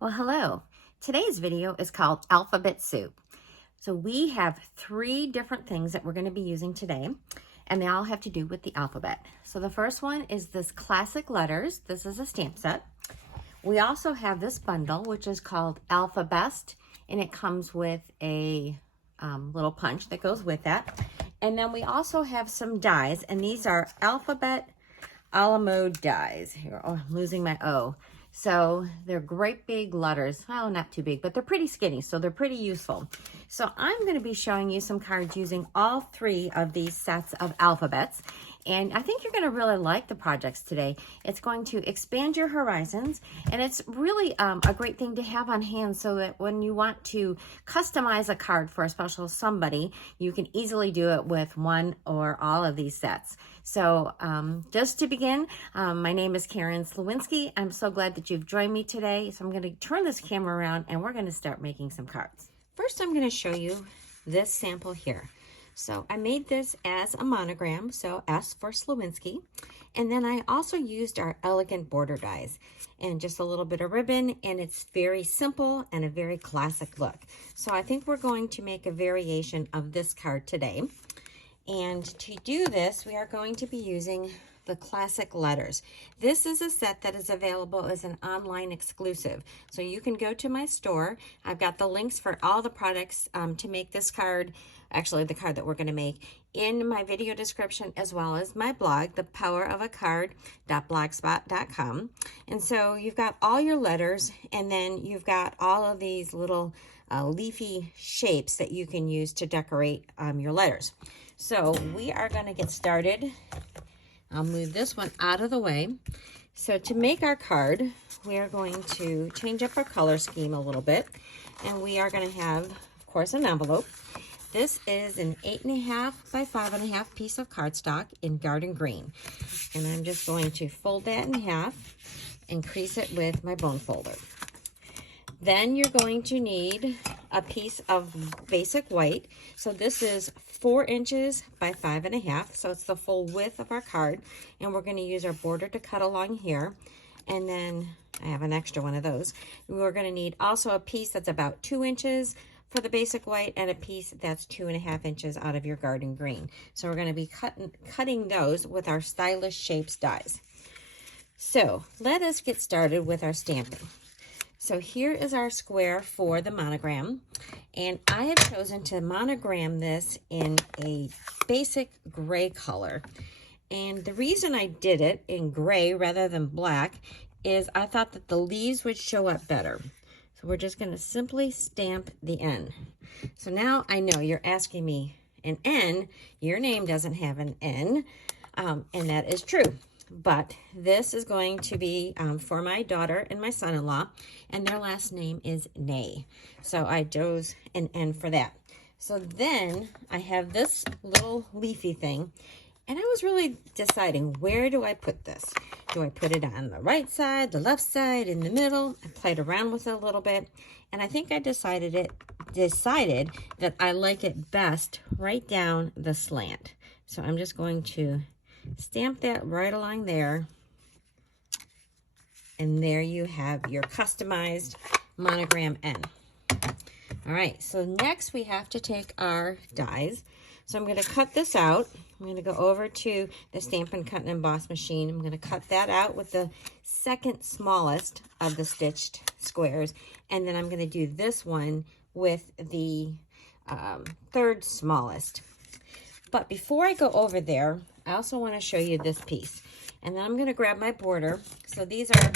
Well, hello. Today's video is called Alphabet Soup. So we have 3 different things that we're going to be using today, and they all have to do with the alphabet. So the first one is this classic letters. This is a stamp set. We also have this bundle, which is called Alphabest, and it comes with a little punch that goes with that. And then we also have some dies, and these are Alphabet a la mode dies. Here, oh, I'm losing my O. So they're great big letters. Well, not too big, but they're pretty skinny, so they're pretty useful. So I'm going to be showing you some cards using all 3 of these sets of alphabets. And I think you're going to really like the projects today. It's going to expand your horizons, and it's really a great thing to have on hand so that when you want to customize a card for a special somebody, you can easily do it with one or all of these sets. So just to begin, my name is Sliwinski. I'm so glad that you've joined me today. So I'm going to turn this camera around and we're going to start making some cards. First, I'm going to show you this sample here. So I made this as a monogram, so S for Sliwinski. And then I also used our elegant border dies and just a little bit of ribbon, and it's very simple and a very classic look. So I think we're going to make a variation of this card today. And to do this, we are going to be using the classic letters. This is a set that is available as an online exclusive. So you can go to my store. I've got the links for all the products to make this card, actually the card that we're going to make, in my video description, as well as my blog, ThePowerOfACard.blogspot.com. And so you've got all your letters, and then you've got all of these little leafy shapes that you can use to decorate your letters. So we are going to get started. I'll move this one out of the way. So to make our card, we are going to change up our color scheme a little bit. And we are going to have, of course, an envelope. This is an 8.5 by 5.5 piece of cardstock in garden green. And I'm just going to fold that in half and crease it with my bone folder. Then you're going to need a piece of basic white. So this is 4 inches by 5.5. So it's the full width of our card. And we're going to use our border to cut along here. And then I have an extra one of those. We're going to need also a piece that's about 2 inches for the basic white and a piece that's 2.5 inches out of your garden green. So we're going to be cutting those with our stylish shapes dies. So let us get started with our stamping. So here is our square for the monogram, and I have chosen to monogram this in a basic gray color. And the reason I did it in gray rather than black is I thought that the leaves would show up better. So we're just going to simply stamp the N. So now I know you're asking me, an N, your name doesn't have an N, and that is true. But this is going to be for my daughter and my son-in-law, and their last name is Nay. So I chose an N for that. So then I have this little leafy thing, and I was really deciding, where do I put this? Do I put it on the right side, the left side, in the middle? I played around with it a little bit, and I think I decided that I like it best right down the slant. So I'm just going to stamp that right along there, and there you have your customized monogram N. All right, so next we have to take our dies. So I'm going to cut this out. I'm going to go over to the Stampin' Cut and Emboss machine. I'm going to cut that out with the second smallest of the stitched squares, and then I'm going to do this one with the third smallest. But before I go over there, I also want to show you this piece. And then I'm going to grab my border. So these are,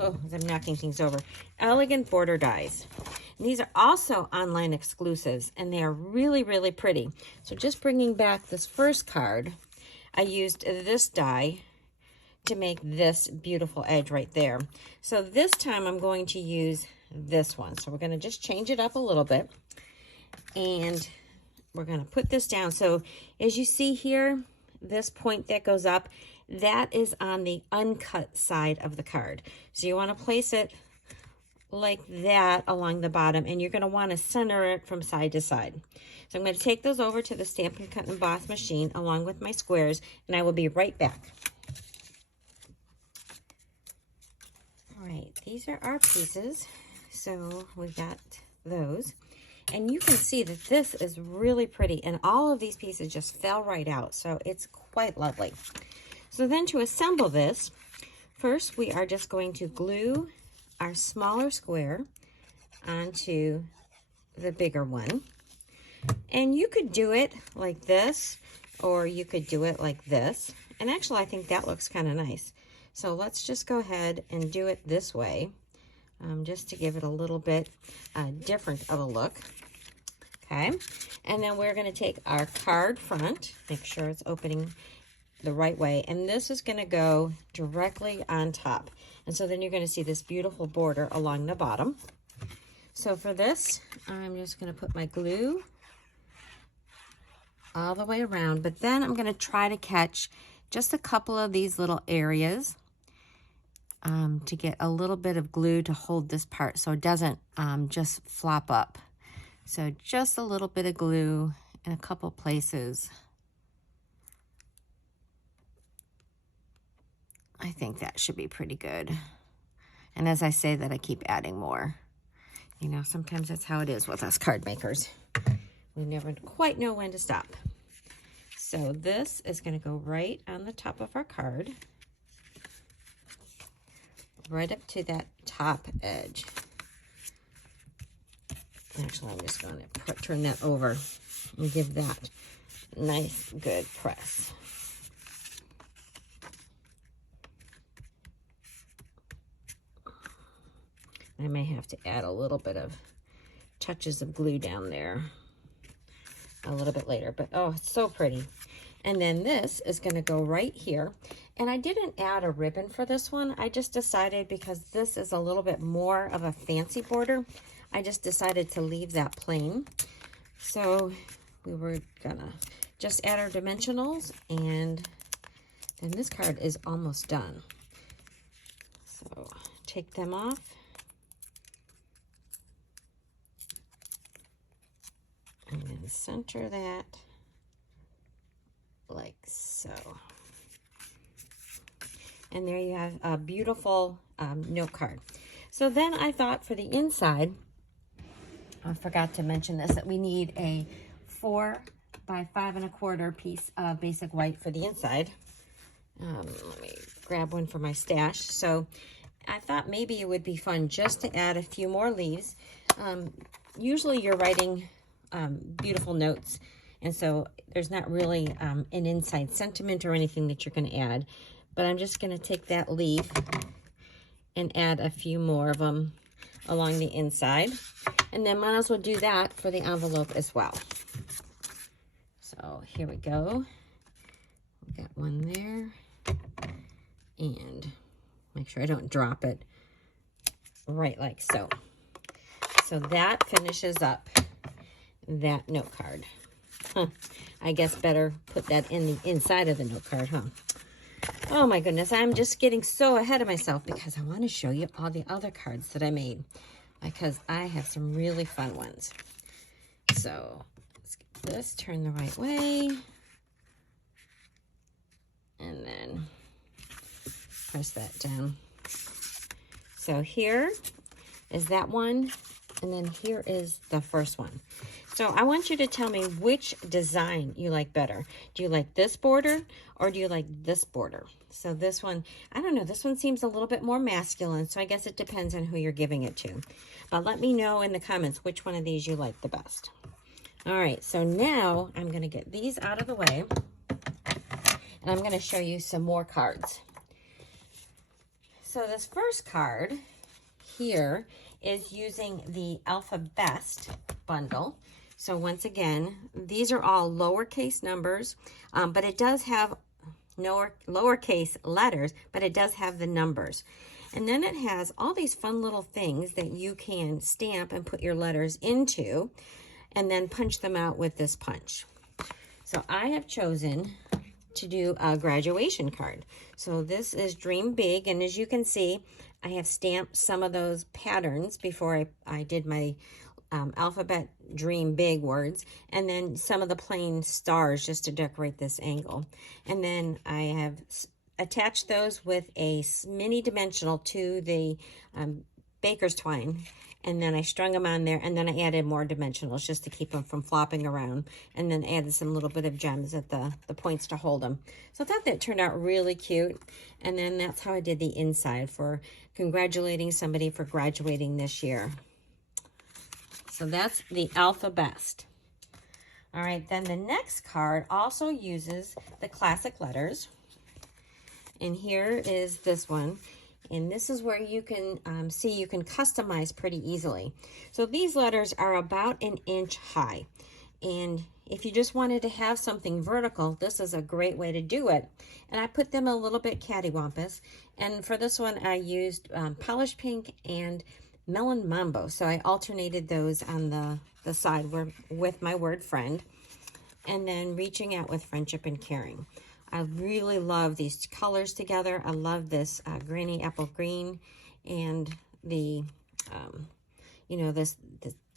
oh, I'm knocking things over, elegant border dies. And these are also online exclusives, and they are really, really pretty. So just bringing back this first card, I used this die to make this beautiful edge right there. So this time I'm going to use this one. So we're going to just change it up a little bit. And we're going to put this down. So as you see here, this point that goes up, that is on the uncut side of the card. So you want to place it like that along the bottom, and you're going to want to center it from side to side. So I'm going to take those over to the Stampin' Cut and Emboss machine along with my squares, and I will be right back. All right, these are our pieces. So we got those. And you can see that this is really pretty, and all of these pieces just fell right out, so it's quite lovely. So then to assemble this, first we are just going to glue our smaller square onto the bigger one. And you could do it like this, or you could do it like this. And actually, I think that looks kind of nice. So let's just go ahead and do it this way, just to give it a little bit different of a look. Okay, and then we're going to take our card front, make sure it's opening the right way, and this is going to go directly on top. And so then you're going to see this beautiful border along the bottom. So for this, I'm just going to put my glue all the way around, but then I'm going to try to catch just a couple of these little areas to get a little bit of glue to hold this part so it doesn't just flop up. So just a little bit of glue in a couple places. I think that should be pretty good. And as I say that, I keep adding more. You know, sometimes that's how it is with us card makers. We never quite know when to stop. So this is going to go right on the top of our card, right up to that top edge. Actually, I'm just going to turn that over and give that a nice, good press. I may have to add a little bit of touches of glue down there a little bit later, but oh, it's so pretty. And then this is going to go right here. And I didn't add a ribbon for this one. I just decided, because this is a little bit more of a fancy border, I just decided to leave that plain. So we were gonna just add our dimensionals, and then this card is almost done. So take them off. And then center that like so. And there you have a beautiful note card. So then I thought for the inside, I forgot to mention this, that we need a 4 by 5 1/4 piece of basic white for the inside. Let me grab one for my stash. So I thought maybe it would be fun just to add a few more leaves. Usually you're writing beautiful notes, and so there's not really an inside sentiment or anything that you're going to add, but I'm just going to take that leaf and add a few more of them along the inside, and then might as well do that for the envelope as well. So here we go. We got one there, and make sure I don't drop it, right like so. So that finishes up that note card. I guess better put that in the inside of the note card, huh? Oh my goodness, I'm just getting so ahead of myself because I want to show you all the other cards that I made, because I have some really fun ones. So let's get this turned the right way, and then press that down. So here is that one, and then here is the first one. So I want you to tell me which design you like better. Do you like this border, or do you like this border? So this one, I don't know, this one seems a little bit more masculine, so I guess it depends on who you're giving it to. But let me know in the comments which one of these you like the best. All right, so now I'm going to get these out of the way, and I'm going to show you some more cards. So this first card here is using the Alphabest Bundle. So once again, these are all lowercase numbers, but it does have lowercase letters, but it does have the numbers. And then it has all these fun little things that you can stamp and put your letters into, and then punch them out with this punch. So I have chosen to do a graduation card. So this is Dream Big, and as you can see, I have stamped some of those patterns before I did my alphabet Dream Big words, and then some of the plain stars just to decorate this angle. And then I have attached those with a mini dimensional to the baker's twine, and then I strung them on there, and then I added more dimensionals just to keep them from flopping around, and then added some little bit of gems at the points to hold them. So I thought that turned out really cute, and then that's how I did the inside for congratulating somebody for graduating this year. So that's the Alphabest. All right, then the next card also uses the classic letters. And here is this one. And this is where you can see you can customize pretty easily. So these letters are about 1 inch high. And if you just wanted to have something vertical, this is a great way to do it. And I put them a little bit cattywampus. And for this one, I used polished pink and melon mambo. So I alternated those on the side with my word friend. And then reaching out with friendship and caring. I really love these colors together. I love this granny apple green and the, you know, this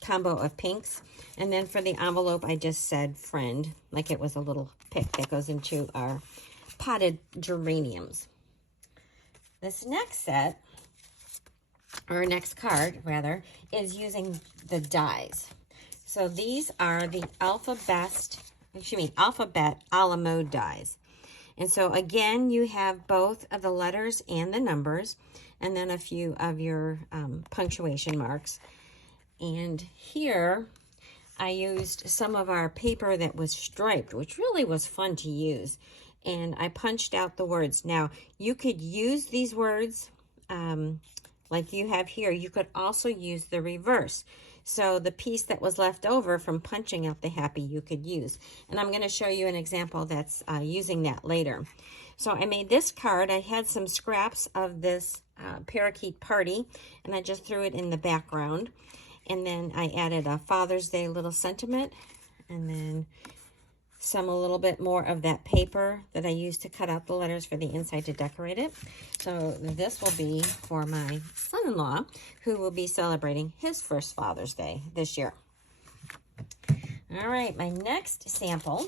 combo of pinks. And then for the envelope, I just said friend, like it was a little pick that goes into our potted geraniums. This next set, or next card rather, is using the dies. So these are the Alphabet a la mode dies. And so again, you have both of the letters and the numbers, and then a few of your punctuation marks. And here I used some of our paper that was striped, which really was fun to use. And I punched out the words. Now, you could use these words like you have here. You could also use the reverse. So the piece that was left over from punching out the happy you could use. And I'm going to show you an example that's using that later. So I made this card. I had some scraps of this parakeet party, and I just threw it in the background. And then I added a Father's Day little sentiment, and then a little bit more of that paper that I used to cut out the letters for the inside to decorate it. So this will be for my son-in-law, who will be celebrating his first Father's Day this year. All right, my next sample.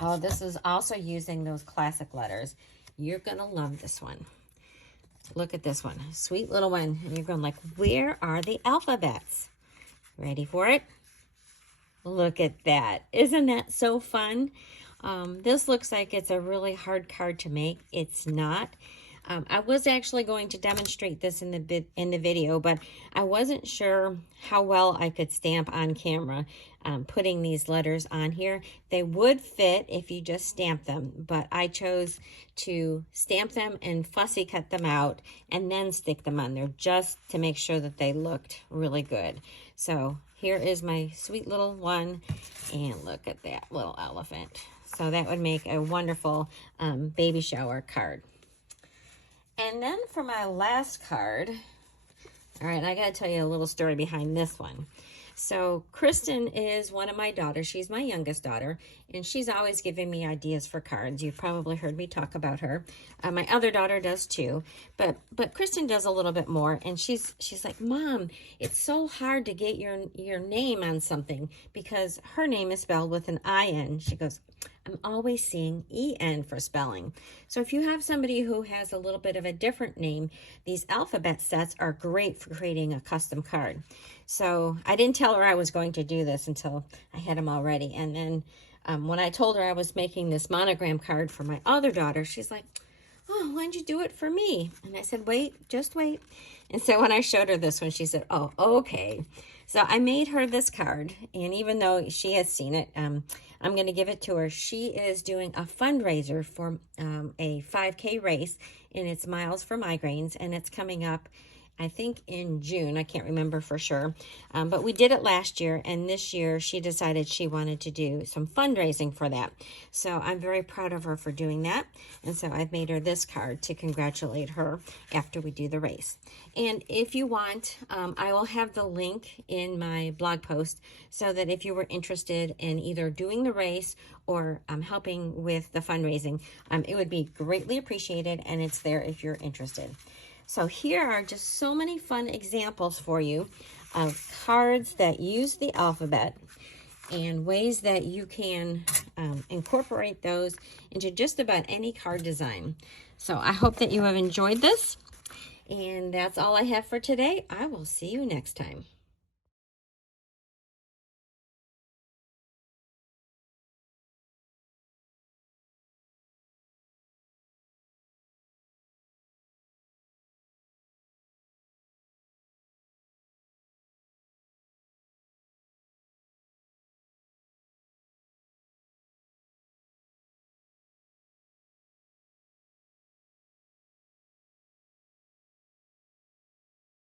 Oh, this is also using those classic letters. You're going to love this one. Look at this one. Sweet little one. And you're going like, where are the alphabets? Ready for it? Look at that. Isn't that so fun? This looks like it's a really hard card to make. It's not. I was actually going to demonstrate this in the video, but I wasn't sure how well I could stamp on camera putting these letters on here. They would fit if you just stamp them, but I chose to stamp them and fussy cut them out and then stick them on there just to make sure that they looked really good. So here is my sweet little one, and look at that little elephant. So that would make a wonderful baby shower card. And then for my last card, all right, I got to tell you a little story behind this one. So Kristen is one of my daughters. She's my youngest daughter, and she's always giving me ideas for cards. You've probably heard me talk about her. My other daughter does too, but Kristen does a little bit more, and she's like, Mom, it's so hard to get your name on something because her name is spelled with an I-N. She goes, I'm always seeing E-N for spelling. So if you have somebody who has a little bit of a different name, these alphabet sets are great for creating a custom card. So I didn't tell her I was going to do this until I had them all ready. And then when I told her I was making this monogram card for my other daughter, she's like, oh, why don't you do it for me? And I said, wait, just wait. And so when I showed her this one, she said, oh, okay. So I made her this card, and even though she has seen it, I'm going to give it to her. She is doing a fundraiser for a 5K race, and it's Miles for Migraines, and it's coming up, I think, in June. I can't remember for sure. But we did it last year, and this year she decided she wanted to do some fundraising for that. So I'm very proud of her for doing that. And so I've made her this card to congratulate her after we do the race. And if you want, I will have the link in my blog post so that if you were interested in either doing the race or helping with the fundraising, it would be greatly appreciated, and it's there if you're interested. So here are just so many fun examples for you of cards that use the alphabet and ways that you can incorporate those into just about any card design. So I hope that you have enjoyed this. And that's all I have for today. I will see you next time.